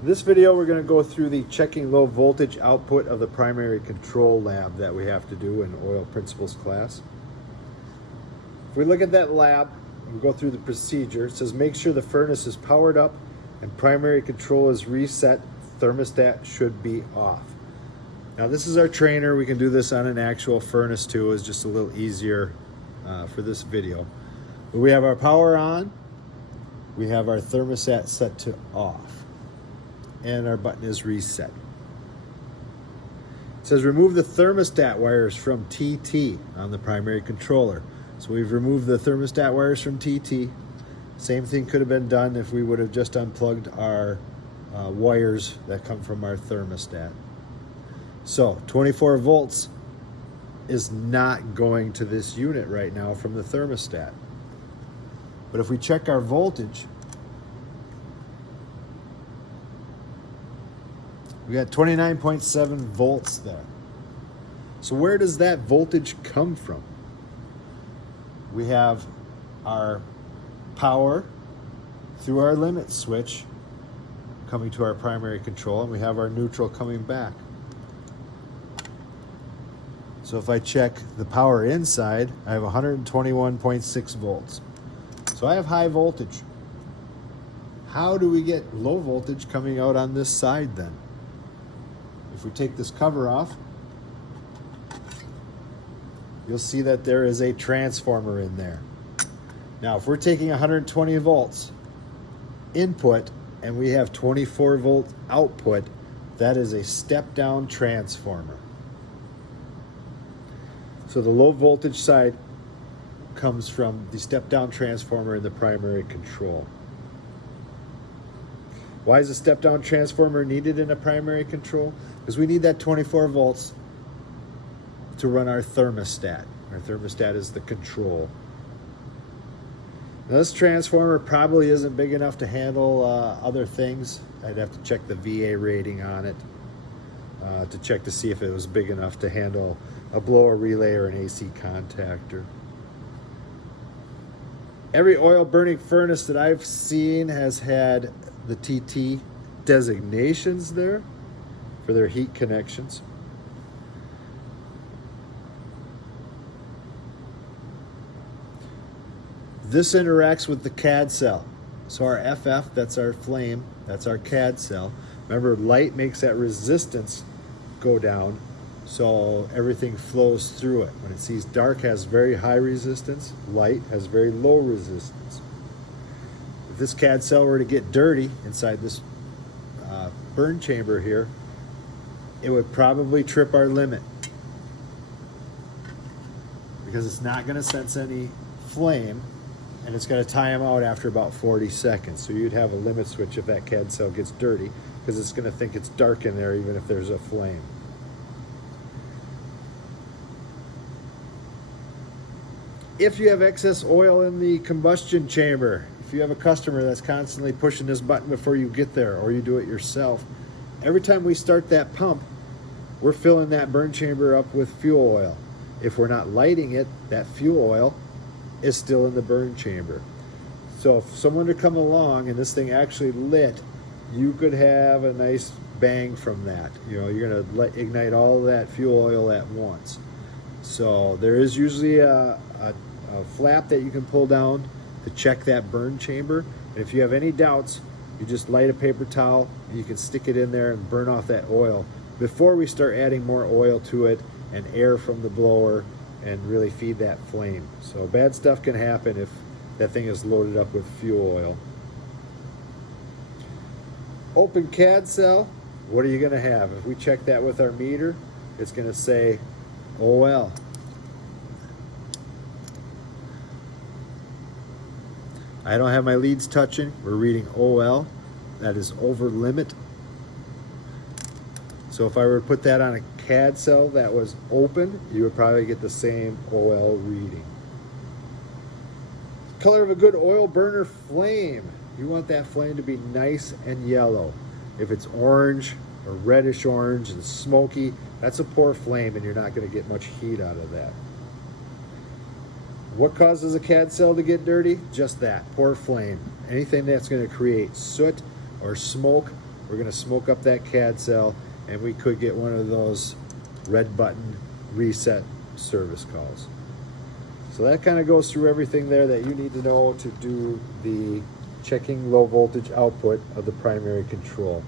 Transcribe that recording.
In this video, we're going to go through the checking low voltage output of the primary control lab that we have to do in oil principles class. If we look at that lab and go through the procedure, it says make sure the furnace is powered up and primary control is reset. Thermostat should be off. Now this is our trainer. We can do this on an actual furnace too. It's just a little easier for this video. But we have our power on. We have our thermostat set to off. And our button is reset. It says remove the thermostat wires from TT on the primary controller. So we've removed the thermostat wires from TT. Same thing could have been done if we would have just unplugged our wires that come from our thermostat. So 24 volts is not going to this unit right now from the thermostat. But if we check our voltage, we got 29.7 volts there. So where does that voltage come from? We have our power through our limit switch coming to our primary control, and we have our neutral coming back. So if I check the power inside, I have 121.6 volts. So I have high voltage. How do we get low voltage coming out on this side then? If we take this cover off, you'll see that there is a transformer in there. Now, if we're taking 120 volts input and we have 24 volt output, that is a step-down transformer. So the low voltage side comes from the step-down transformer in the primary control. Why is a step-down transformer needed in a primary control? Because we need that 24 volts to run our thermostat. Our thermostat is the control. Now this transformer probably isn't big enough to handle other things. I'd have to check the VA rating on it to check to see if it was big enough to handle a blower relay or an AC contactor. Every oil burning furnace that I've seen has had the TT designations there for their heat connections. This interacts with the CAD cell. So our FF, that's our flame, that's our CAD cell. Remember, light makes that resistance go down, so everything flows through it. When it sees dark has very high resistance, light has very low resistance. If this CAD cell were to get dirty inside this burn chamber here, it would probably trip our limit because it's not going to sense any flame, and it's going to tie them out after about 40 seconds. So you'd have a limit switch if that CAD cell gets dirty because it's going to think it's dark in there even if there's a flame. If you have excess oil in the combustion chamber, if you have a customer that's constantly pushing this button before you get there, or you do it yourself, every time we start that pump, we're filling that burn chamber up with fuel oil. If we're not lighting it, that fuel oil is still in the burn chamber. So if someone were to come along and this thing actually lit, you could have a nice bang from that. You know, you're going to ignite all of that fuel oil at once. So there is usually a flap that you can pull down to check that burn chamber. And if you have any doubts, you just light a paper towel and you can stick it in there and burn off that oil before we start adding more oil to it and air from the blower and really feed that flame. So bad stuff can happen if that thing is loaded up with fuel oil. Open CAD cell, what are you going to have? If we check that with our meter, it's going to say OL. I don't have my leads touching. We're reading OL. That is over limit. So if I were to put that on a CAD cell that was open, you would probably get the same OL reading. Color of a good oil burner flame. You want that flame to be nice and yellow. If it's orange or reddish orange and smoky, that's a poor flame and you're not going to get much heat out of that. What causes a CAD cell to get dirty? Just that, poor flame. Anything that's going to create soot or smoke we're going to smoke up that CAD cell, and we could get one of those red button reset service calls. So that kind of goes through everything there that you need to know to do the checking low voltage output of the primary control.